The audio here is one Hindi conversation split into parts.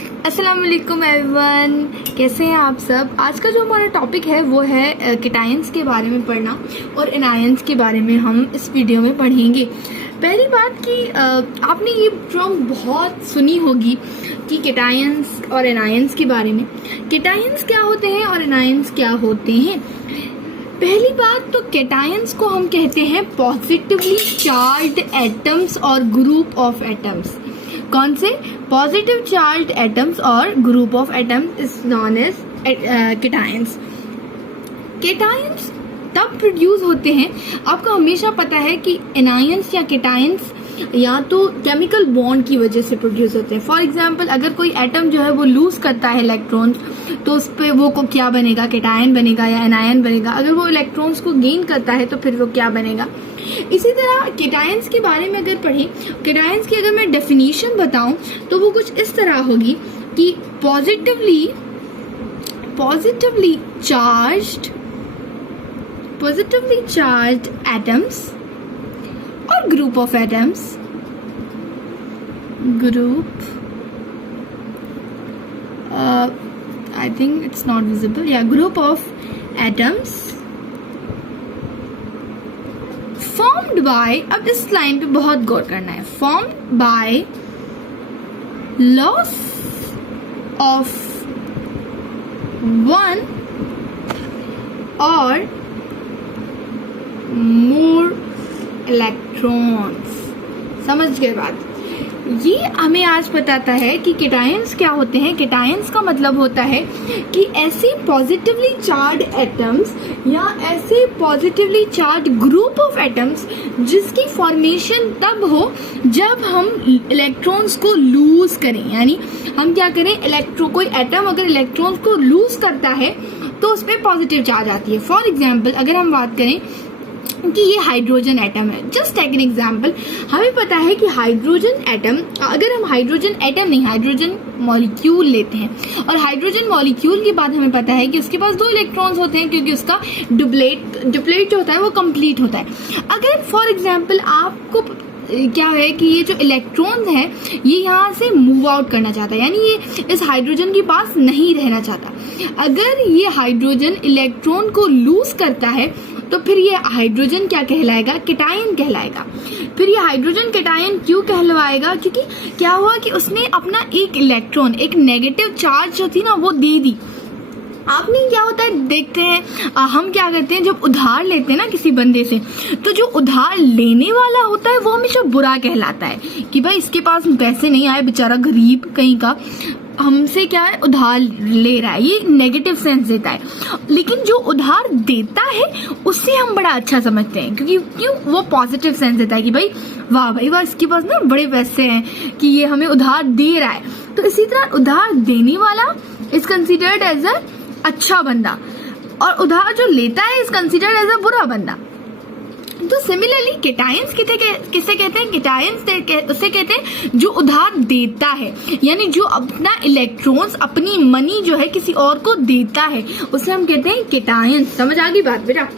अस्सलाम वालेकुम एवरीवन, कैसे हैं आप सब। आज का जो हमारा टॉपिक है वो है केटायंस के बारे में पढ़ना और एनायंस के बारे में हम इस वीडियो में पढ़ेंगे। पहली बात कि आपने ये टर्म बहुत सुनी होगी कि केटायंस और एनायंस के बारे में। केटायंस क्या होते हैं और एनायंस क्या होते हैं। पहली बात तो केटायंस को हम कहते हैं पॉजिटिवली चार्ज्ड एटम्स और ग्रुप ऑफ एटम्स। कौन से? पॉजिटिव चार्ज्ड एटम्स और group of atoms is known as cations. Cations तब प्रोड्यूस होते हैं, आपको हमेशा पता है कि एनायंस या केटायंस या तो केमिकल बॉन्ड की वजह से प्रोड्यूस होते हैं। फॉर एग्जाम्पल अगर कोई एटम जो है वो लूज करता है इलेक्ट्रॉन्स, तो उस पर वो को क्या बनेगा? केटायन बनेगा या एनायन बनेगा। अगर वो इलेक्ट्रॉन्स को गेन करता है तो फिर वो क्या बनेगा? इसी तरह केटायंस के बारे में अगर पढ़ें, केटायंस की अगर मैं डेफिनेशन बताऊं तो वो कुछ इस तरह होगी कि पॉजिटिवली चार्ज्ड एटम्स और group of atoms, I think it's not visible, या group of atoms formed by, अब इस लाइन पे बहुत गौर करना है, formed by loss of one और मोर इलेक्ट्रॉन्स। समझ गए बात? ये हमें आज बताता है कि केटायंस क्या होते हैं। केटायंस का मतलब होता है कि ऐसे पॉजिटिवली चार्ज एटम्स या ऐसे positively charge group of atoms जिसकी फॉर्मेशन तब हो जब हम इलेक्ट्रॉन्स को लूज करें। यानी हम क्या करें, कोई एटम अगर इलेक्ट्रॉन्स को लूज करता है तो उस पर पॉजिटिव चार्ज आती है। फॉर एग्जाम्पल अगर हम बात करें कि ये हाइड्रोजन एटम है, जस्ट टेक एन एग्जाम्पल। हमें पता है कि हाइड्रोजन एटम, अगर हम हाइड्रोजन एटम नहीं हाइड्रोजन मॉलिक्यूल लेते हैं और हाइड्रोजन मॉलिक्यूल के बाद हमें पता है कि उसके पास 2 इलेक्ट्रॉन्स होते हैं क्योंकि उसका डुप्लेट जो होता है वो कंप्लीट होता है। अगर फॉर एग्जाम्पल आपको क्या है कि ये जो इलेक्ट्रॉन है ये यहाँ से मूव आउट करना चाहता है, यानी ये इस हाइड्रोजन के पास नहीं रहना चाहता। अगर ये हाइड्रोजन इलेक्ट्रॉन को लूज करता है तो फिर ये हाइड्रोजन क्या कहलाएगा? केटायन कहलाएगा। फिर ये हाइड्रोजन केटायन क्यों कहलवाएगा? क्योंकि क्या हुआ कि उसने अपना एक इलेक्ट्रॉन, एक नेगेटिव चार्ज जो थी ना वो दे दी। आपने क्या होता है देखते हैं, हम क्या करते हैं जब उधार लेते हैं ना किसी बंदे से, तो जो उधार लेने वाला होता है वो हमेशा बुरा कहलाता है कि भाई इसके पास पैसे नहीं आए, बेचारा गरीब कहीं का, हमसे क्या है उधार ले रहा है, ये नेगेटिव सेंस देता है। लेकिन जो उधार देता है उससे हम बड़ा अच्छा समझते हैं, क्योंकि क्यों? वो पॉजिटिव सेंस देता है कि भाई वाह भाई वाह, इसके पास ना बड़े पैसे हैं कि ये हमें उधार दे रहा है। तो इसी तरह उधार देने वाला इज कंसिडर्ड एज अ अच्छा बंदा और उधार जो लेता है इज कंसिडर्ड एज अ बुरा बंदा। तो सिमिलरली केटायंस किसे कहते हैं? केटायंस उसे कहते हैं जो उधार देता है, यानी जो अपना इलेक्ट्रॉन्स, अपनी मनी जो है किसी और को देता है, उसे हम कहते हैं केटायंस। समझ आ गई बात बेटा?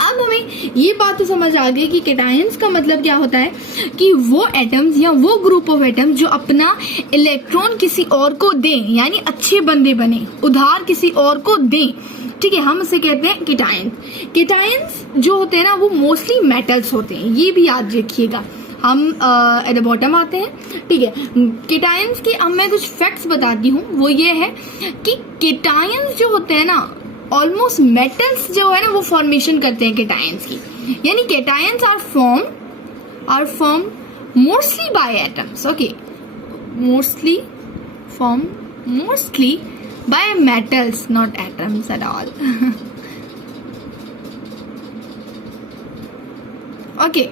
अब हमें ये बात तो समझ आ गई कि केटायंस का मतलब क्या होता है कि वो एटम्स या वो ग्रुप ऑफ एटम्स जो अपना इलेक्ट्रॉन किसी और को दें, यानी अच्छे बंदे बने, उधार किसी और को दें। ठीक है, हम इसे कहते हैं केटायंस। केटायंस जो होते हैं ना वो मोस्टली मेटल्स होते हैं, ये भी याद रखिएगा। हम एट द बॉटम आते हैं। ठीक है, केटायंस के अब मैं कुछ फैक्ट्स बताती हूँ। वो ये है कि केटायंस जो होते हैं ना ऑलमोस्ट मेटल्स जो है ना वो फॉर्मेशन करते हैं केटायंस की। यानी cations are form mostly by atoms. Okay, mostly by metals, not atoms at all. Okay,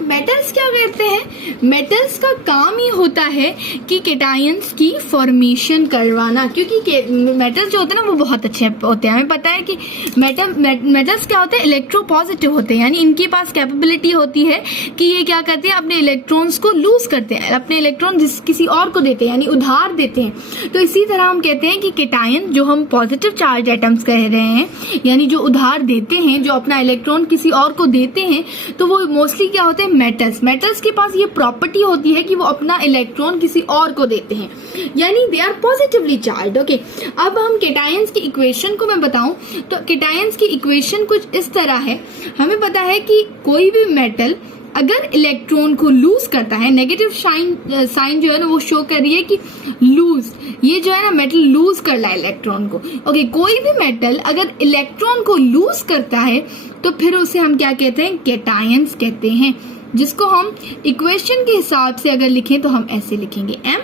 metals क्या करते हैं? मेटल्स का काम ही होता है कि केटायंस की फॉर्मेशन करवाना, क्योंकि मेटल्स जो होते हैं ना वो बहुत अच्छे होते हैं। हमें पता है कि मेटल्स क्या होते हैं? इलेक्ट्रोपॉजिटिव होते हैं, यानी इनके पास कैपेबिलिटी होती है कि ये क्या करते हैं, अपने इलेक्ट्रॉन्स को लूज करते हैं, अपने इलेक्ट्रॉन किसी और को देते हैं, यानी उधार देते हैं। तो इसी तरह हम कहते हैं कि केटायन जो हम पॉजिटिव चार्ज एटम्स कह रहे हैं, यानी जो उधार देते हैं, जो अपना इलेक्ट्रॉन किसी और को देते हैं, तो वो मोस्टली क्या होते हैं? मेटल्स के पास ये प्रॉपर्टी होती है कि वो अपना इलेक्ट्रॉन किसी और को देते हैं, यानी they are positively charge. Okay, अब हम केटायंस की इक्वेशन को मैं बताऊं तो केटायंस की इक्वेशन कुछ इस तरह है। हमें पता है कि कोई भी मेटल अगर इलेक्ट्रॉन को लूज करता है, नेगेटिव साइन जो है ना वो शो कर रही है कि लूज, ये जो है ना मेटल लूज कर रहा है इलेक्ट्रॉन को। ओके, कोई भी मेटल अगर इलेक्ट्रॉन को लूज करता है तो फिर उसे हम क्या कहते हैं, केटायंस कहते हैं, जिसको हम इक्वेशन के हिसाब से अगर लिखें तो हम ऐसे लिखेंगे m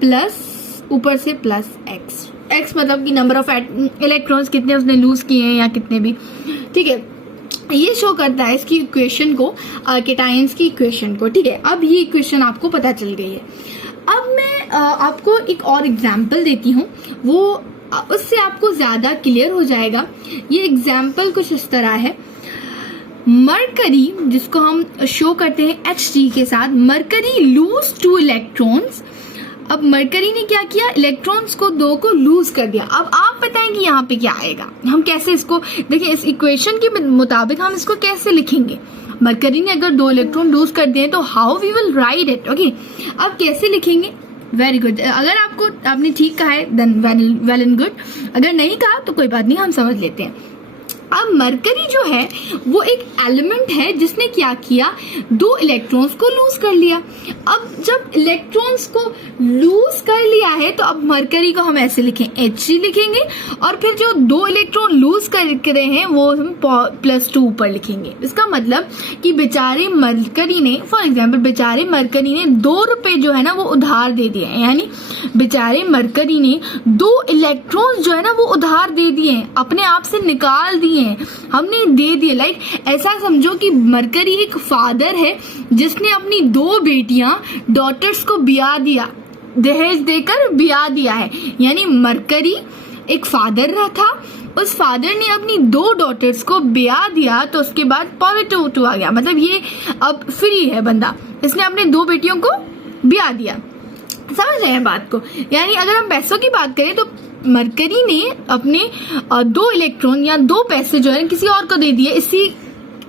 प्लस ऊपर से प्लस x मतलब कि नंबर ऑफ इलेक्ट्रॉन्स कितने उसने लूज किए हैं या कितने भी, ठीक है, ये शो करता है इसकी इक्वेशन को, केटायंस की इक्वेशन को। ठीक है, अब ये इक्वेशन आपको पता चल गई है। अब मैं आपको एक और एग्जांपल देती हूँ, वो उससे आपको ज्यादा क्लियर हो जाएगा। ये एग्जांपल कुछ इस तरह है, मरकरी जिसको हम शो करते हैं Hg के साथ, मरकरी लूज 2 इलेक्ट्रॉन्स। अब मरकरी ने क्या किया, इलेक्ट्रॉन्स को 2 को लूज कर दिया। अब आप बताएं कि यहाँ पे क्या आएगा, हम कैसे इसको देखिए, इस इक्वेशन के मुताबिक हम इसको कैसे लिखेंगे। मरकरी ने अगर 2 इलेक्ट्रॉन लूज कर दिए तो how we will write it. Okay, अब कैसे लिखेंगे, वेरी गुड, अगर आपने ठीक कहा है देन वेल एंड गुड, अगर नहीं कहा तो कोई बात नहीं, हम समझ लेते हैं। अब मरकरी जो है वो एक एलिमेंट है जिसने क्या किया, 2 इलेक्ट्रॉन्स को लूज कर लिया। अब जब इलेक्ट्रॉन्स को लूज कर लिया है तो अब मरकरी को हम ऐसे लिखें, Hg लिखेंगे, और फिर जो 2 इलेक्ट्रॉन लूज कर रहे हैं वो हम +2 ऊपर लिखेंगे। इसका मतलब कि बेचारे मरकरी ने, फॉर एग्जाम्पल बेचारे मरकरी ने 2 रुपए जो है ना वो उधार दे दिए हैं, यानी बेचारे मरकरी ने 2 इलेक्ट्रॉन्स जो है ना वो उधार दे दिए हैं, अपने आप से निकाल दिए हैं, हमने दे दिए। लाइक ऐसा समझो कि मरकरी एक फादर है जिसने अपनी 2 बेटियां डॉटर्स को ब्याह दिया, दहेज देकर ब्याह दिया है। यानी मरकरी एक फादर रहा था, उस फादर ने अपनी 2 डॉटर्स को ब्याह दिया, तो उसके बाद पॉजिटिव आ गया, मतलब ये अब फ्री है बंदा, इसने अपने 2 बेटियों को ब्याह दिया। समझ रहे हैं बात को, यानी अगर हम पैसों की बात करें तो मरकरी ने अपने 2 इलेक्ट्रॉन या 2 पैसे जो है किसी और को दे दिए, इसी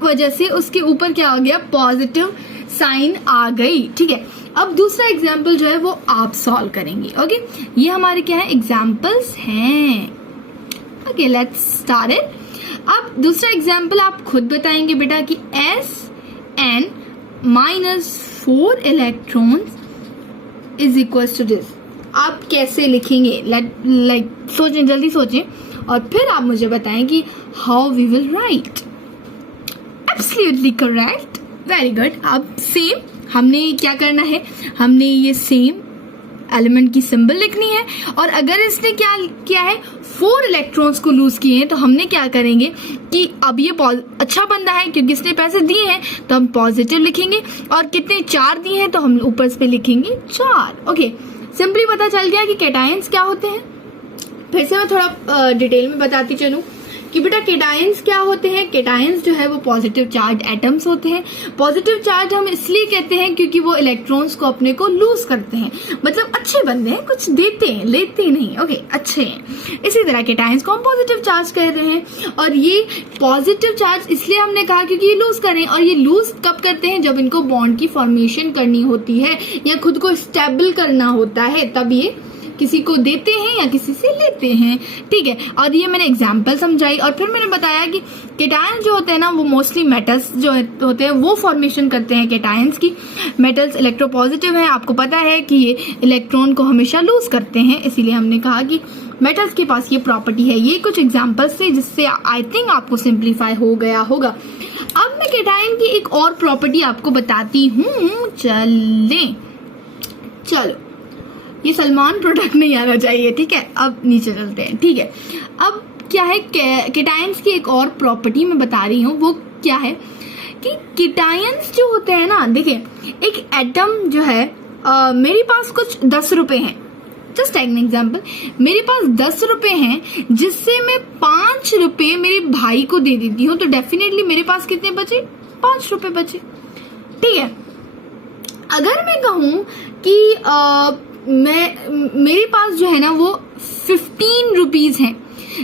वजह से उसके ऊपर क्या हो गया, पॉजिटिव साइन आ गई। ठीक है, अब दूसरा एग्जाम्पल जो है वो आप सॉल्व करेंगे। ओके, ये हमारे क्या है, एग्जाम्पल्स हैं। Okay, let's start it. अब दूसरा एग्जाम्पल आप खुद बताएंगे बेटा कि Sn -4 electrons is equal to this. आप कैसे लिखेंगे, लाइक सोचें, जल्दी सोचें, और फिर आप मुझे बताएं कि how we will write. Absolutely correct, very good. अब सेम हमने क्या करना है, हमने ये सेम एलिमेंट की सिंबल लिखनी है, और अगर इसने क्या किया है, 4 इलेक्ट्रॉन्स को लूज किए हैं, तो हमने क्या करेंगे कि अब ये अच्छा बंदा है क्योंकि इसने पैसे दिए हैं तो हम पॉजिटिव लिखेंगे, और कितने 4 दिए हैं तो हम ऊपर पे लिखेंगे 4। ओके, सिंपली पता चल गया कि केटायंस क्या होते हैं। फिर से मैं थोड़ा डिटेल में बताती चलूं कि बेटा केटायंस क्या होते हैं। केटायंस जो है वो पॉजिटिव चार्ज एटम्स होते हैं। पॉजिटिव चार्ज हम इसलिए कहते हैं क्योंकि वो इलेक्ट्रॉन्स को अपने को लूज करते हैं, मतलब अच्छे बंदे हैं, कुछ देते हैं, लेते नहीं। ओके, अच्छे हैं। इसी तरह केटायंस को हम पॉजिटिव चार्ज कह रहे हैं, और ये पॉजिटिव चार्ज इसलिए हमने कहा क्योंकि ये लूज करें, और ये लूज कब करते हैं, जब इनको बॉन्ड की फॉर्मेशन करनी होती है या खुद को स्टेबल करना होता है, तब ये किसी को देते हैं या किसी से लेते हैं। ठीक है, और ये मैंने एग्जांपल समझाई, और फिर मैंने बताया कि केटायंस जो होते हैं ना वो मोस्टली मेटल्स जो होते हैं वो फॉर्मेशन करते हैं केटायंस की। मेटल्स इलेक्ट्रोपॉजिटिव हैं, आपको पता है कि ये इलेक्ट्रॉन को हमेशा लूज करते हैं, इसीलिए हमने कहा कि मेटल्स के पास ये प्रॉपर्टी है। ये कुछ एग्जाम्पल्स थे जिससे आई थिंक आपको सिंप्लीफाई हो गया होगा। अब मैं केटायन की एक और प्रॉपर्टी आपको बताती हूँ, चलो ये सलमान प्रोडक्ट नहीं आना चाहिए, ठीक है। अब नीचे चलते हैं, ठीक है। अब क्या है, केटायंस की एक और प्रॉपर्टी मैं बता रही हूँ, वो क्या है कि केटायंस जो होते हैं ना, देखिए एक एटम जो है मेरे पास कुछ 10 रुपए हैं, जस्ट टेक एन एग्जाम्पल, मेरे पास 10 रुपए हैं जिससे मैं 5 रुपए मेरे भाई को दे देती हूँ, तो डेफिनेटली मेरे पास कितने बचे, 5 रुपए बचे, ठीक है। अगर मैं कहूँ कि मेरे पास जो है ना वो 15 रुपीज हैं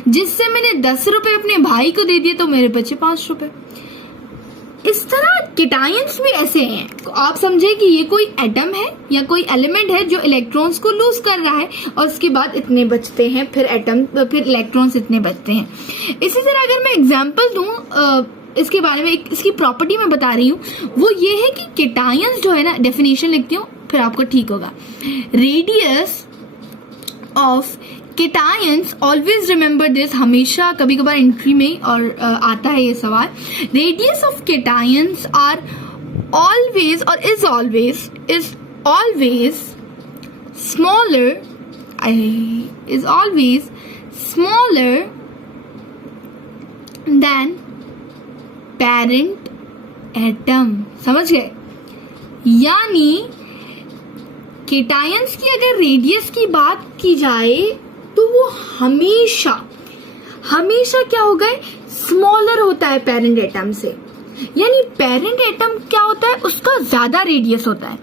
जिससे मैंने 10 रुपए अपने भाई को दे दिए, तो मेरे बचे 5 रुपए। इस तरह केटायंस भी ऐसे हैं। तो आप समझे कि ये कोई एटम है या कोई एलिमेंट है जो इलेक्ट्रॉन्स को लूज कर रहा है और उसके बाद इतने बचते हैं, फिर इलेक्ट्रॉन्स इतने बचते हैं। इसी तरह अगर मैं एग्जांपल दूं इसके बारे में, इसकी प्रॉपर्टी मैं बता रही हूँ, वो ये है कि केटायंस जो है ना, डेफिनेशन लिखती हूँ फिर आपको ठीक होगा। Radius of cations, always remember this, हमेशा कभी कभार एंट्री में और आता है ये सवाल। Radius of cations are always और is always smaller than parent atom. समझ गए? यानी केटायंस की अगर रेडियस की बात की जाए तो वो हमेशा क्या होगा, स्मॉलर होता है पेरेंट एटम से। यानी पेरेंट एटम क्या होता है, उसका ज्यादा रेडियस होता है।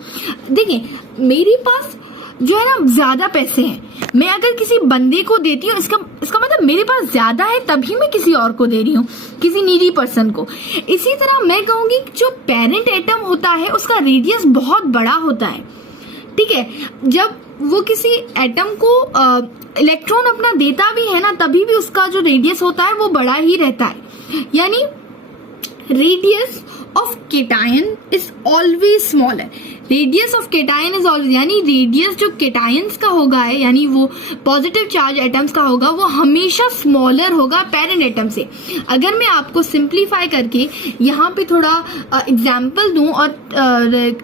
देखिए मेरे पास जो है ना ज्यादा पैसे हैं, मैं अगर किसी बंदे को देती हूँ, इसका मतलब मेरे पास ज्यादा है तभी मैं किसी और को दे रही हूँ, किसी नीडी पर्सन को। इसी तरह मैं कहूंगी जो पेरेंट एटम होता है उसका रेडियस बहुत बड़ा होता है। ठीक है, जब वो किसी एटम को इलेक्ट्रॉन अपना देता भी है ना, तभी भी उसका जो रेडियस होता है वो बड़ा ही रहता है। यानी radius of cation is always smaller. Radius of cation is always, यानी रेडियस जो केटायंस का होगा है, यानी वो पॉजिटिव चार्ज एटम्स का होगा, वो हमेशा स्मॉलर होगा पेरेंट एटम से। अगर मैं आपको सिंप्लीफाई करके यहाँ पे थोड़ा एग्जाम्पल दूं और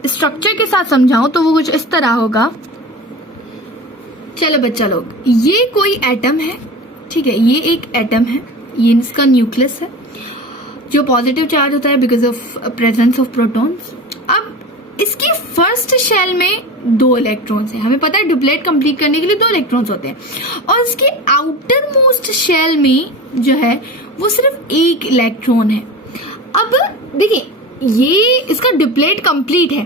स्ट्रक्चर के साथ समझाऊं तो वो कुछ इस तरह होगा। चलो बच्चा लोग, ये कोई एटम है, ठीक है, ये एक एटम है, ये इसका न्यूक्लियस है जो पॉजिटिव चार्ज होता है because of presence of protons. अब इसकी फर्स्ट शेल में 2 इलेक्ट्रॉन्स हैं, हमें पता है डुप्लेट कंप्लीट करने के लिए 2 इलेक्ट्रॉन्स होते हैं, और इसके आउटर मोस्ट शेल में जो है वो सिर्फ 1 इलेक्ट्रॉन है। अब देखिए ये इसका डुप्लेट कंप्लीट है,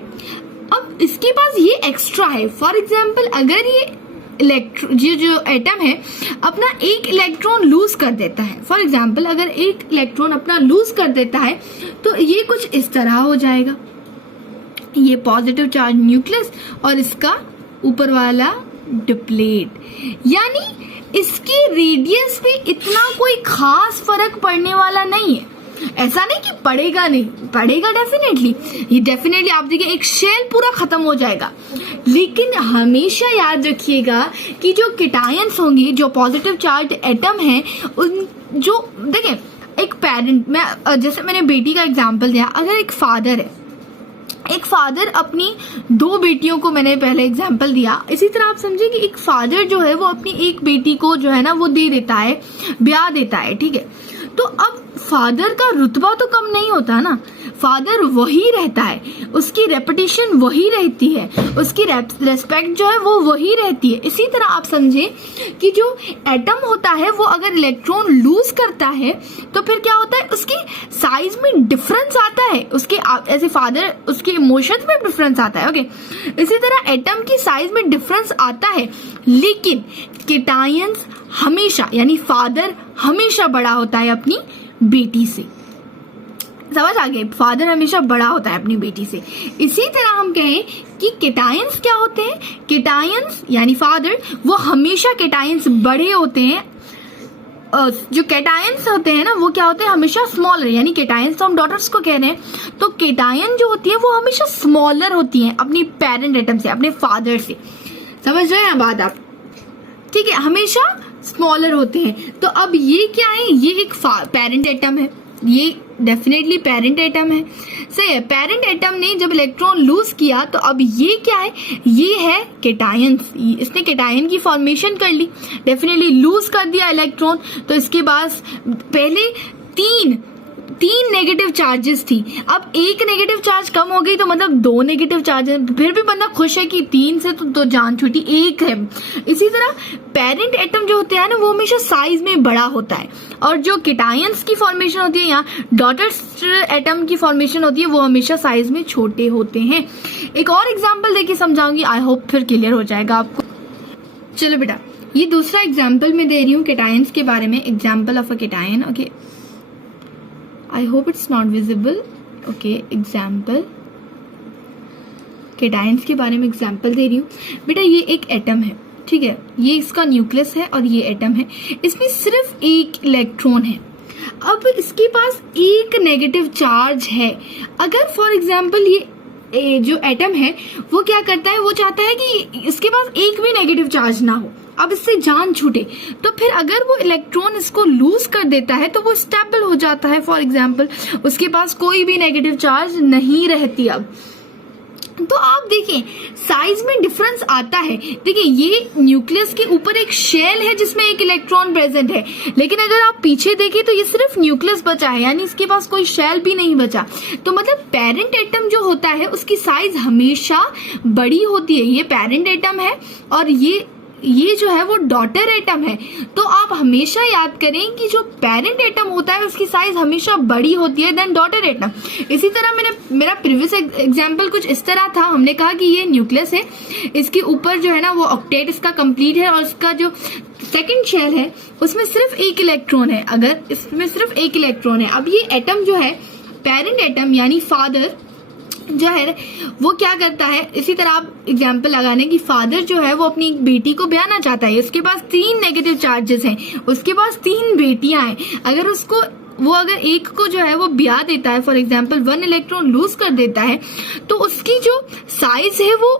अब इसके पास ये एक्स्ट्रा है। फॉर एग्जाम्पल अगर ये जो एटम है अपना 1 इलेक्ट्रॉन लूज कर देता है, फॉर एग्जाम्पल अगर 1 इलेक्ट्रॉन अपना लूज कर देता है तो ये कुछ इस तरह हो जाएगा, ये पॉजिटिव चार्ज न्यूक्लियस और इसका ऊपर वाला डुप्लेट। यानी इसकी रेडियस पे इतना कोई खास फर्क पड़ने वाला नहीं है। ऐसा नहीं कि पड़ेगा नहीं, पड़ेगा डेफिनेटली, ये डेफिनेटली आप देखिए एक शेल पूरा खत्म हो जाएगा। लेकिन हमेशा याद रखिएगा कि जो केटायंस होंगे, जो पॉजिटिव चार्ज एटम है, उन जो देखिए एक पेरेंट, मैं जैसे मैंने बेटी का एग्जांपल दिया, अगर एक फादर है, एक फादर अपनी 2 बेटियों को, मैंने पहले एग्जांपल दिया, इसी तरह आप समझिए कि एक फादर जो है वो अपनी एक बेटी को जो है ना वो दे देता है, ब्याह देता है, ठीक है। तो अब फादर का रुतबा तो कम नहीं होता ना, फादर वही रहता है, उसकी रेपुटेशन वही रहती है, उसकी रेस्पेक्ट जो है वो वही रहती है। इसी तरह आप समझे कि जो एटम होता है वो अगर इलेक्ट्रॉन लूज करता है तो फिर क्या होता है, उसकी साइज में डिफरेंस आता है, उसके ऐसे फादर उसके इमोशंस में डिफरेंस आता है, ओके। इसी तरह एटम की साइज में डिफरेंस आता है, लेकिन केटायंस हमेशा, यानी फादर हमेशा बड़ा होता है अपनी बेटी से। समझ आ गए, फादर हमेशा बड़ा होता है अपनी बेटी से। इसी तरह हम कहें कि केटायंस क्या होते हैं, केटायंस यानी फादर वो हमेशा केटायंस बड़े होते हैं, जो केटायंस होते हैं ना वो क्या होते हैं, हमेशा स्मॉलर, यानी केटायंस तो हम डॉटर्स को कह रहे हैं, तो केटायन जो होती है वो हमेशा स्मॉलर होती हैं अपनी पेरेंट एटम से, अपने फादर से। समझ रहे हैं बात आप? ठीक है, हमेशा स्मॉलर होते हैं। तो अब ये क्या है, ये एक पेरेंट एटम है, ये डेफिनेटली पेरेंट एटम है, सही है। पेरेंट एटम ने जब इलेक्ट्रॉन लूज किया तो अब ये क्या है, ये है केटायंस, इसने केटायन की फॉर्मेशन कर ली, डेफिनेटली लूज कर दिया इलेक्ट्रॉन। तो इसके बाद पहले तीन नेगेटिव चार्जेस थी, अब 1 नेगेटिव चार्ज कम हो गई तो मतलब 2 नेगेटिव चार्जेस, फिर भी बंदा खुश है कि 3 से तो जान छूटी, 1 है। इसी तरह पेरेंट एटम जो होते हैं ना वो हमेशा साइज में बड़ा होता है, और जो केटायंस की फॉर्मेशन होती है, यहाँ डॉटर्स एटम की फॉर्मेशन होती है, वो हमेशा साइज में छोटे होते हैं। एक और एग्जाम्पल देके समझाऊंगी, आई होप फिर क्लियर हो जाएगा आपको। चलो बेटा, ये दूसरा एग्जाम्पल मैं दे रही हूँ केटायंस के बारे में, example of a cation, okay. I hope it's not visible. Okay example, cations के बारे में एग्जाम्पल दे रही हूँ बेटा। ये एक एटम है, ठीक है, ये इसका न्यूक्लियस है और ये एटम है, इसमें सिर्फ एक इलेक्ट्रॉन है। अब इसके पास एक नेगेटिव चार्ज है। अगर फॉर एग्जाम्पल ये जो एटम है वो क्या करता है, वो चाहता है कि इसके पास एक भी नेगेटिव चार्ज ना हो, अब इससे जान छूटे, तो फिर अगर वो इलेक्ट्रॉन इसको लूज कर देता है तो वो स्टेबल हो जाता है। फॉर एग्जाम्पल उसके पास कोई भी नेगेटिव चार्ज नहीं रहती। अब तो आप देखिए साइज में डिफरेंस आता है। देखिए ये न्यूक्लियस के ऊपर एक शेल है जिसमें एक इलेक्ट्रॉन प्रेजेंट है, लेकिन अगर आप पीछे देखें तो ये सिर्फ न्यूक्लियस बचा है, यानी इसके पास कोई शेल भी नहीं बचा। तो मतलब पेरेंट एटम जो होता है उसकी साइज हमेशा बड़ी होती है। ये पेरेंट एटम है और ये जो है वो डॉटर एटम है। तो आप हमेशा याद करें कि जो पेरेंट एटम होता है उसकी साइज हमेशा बड़ी होती है देन डॉटर एटम। इसी तरह मेरा प्रीवियस एग्जांपल कुछ इस तरह था। हमने कहा कि ये न्यूक्लियस है, इसके ऊपर जो है ना वो ऑक्टेट इसका कंप्लीट है और उसका जो सेकंड शेल है उसमें सिर्फ एक इलेक्ट्रॉन है। अगर इसमें सिर्फ एक इलेक्ट्रॉन है, अब ये एटम जो है पेरेंट एटम यानी फादर जो है वो क्या करता है, इसी तरह आप एग्जाम्पल लगाने की फादर जो है वो अपनी एक बेटी को ब्याहना चाहता है, उसके पास 3 नेगेटिव चार्जेस हैं, उसके पास 3 बेटियां हैं। अगर एक को जो है वो ब्याह देता है, फॉर एग्जाम्पल 1 इलेक्ट्रॉन लूज कर देता है, तो उसकी जो साइज है वो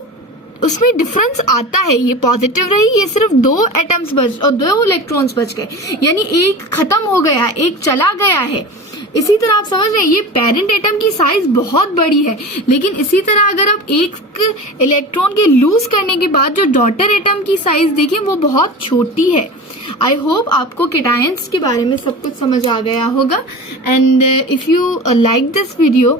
उसमें डिफरेंस आता है। ये पॉजिटिव रही, ये सिर्फ 2 एटम्स और 2 इलेक्ट्रॉन्स बच गए, यानी एक खत्म हो गया, एक चला गया है। इसी तरह आप समझ रहे हैं ये पेरेंट एटम की साइज बहुत बड़ी है, लेकिन इसी तरह अगर आप एक इलेक्ट्रॉन के लूज करने के बाद जो डॉटर एटम की साइज देखें वो बहुत छोटी है। आई होप आपको केटायंस के बारे में सब कुछ समझ आ गया होगा। And if you like this video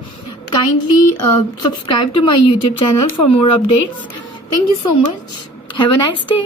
kindly subscribe to my YouTube channel for more updates. Thank you so much. Have a nice day.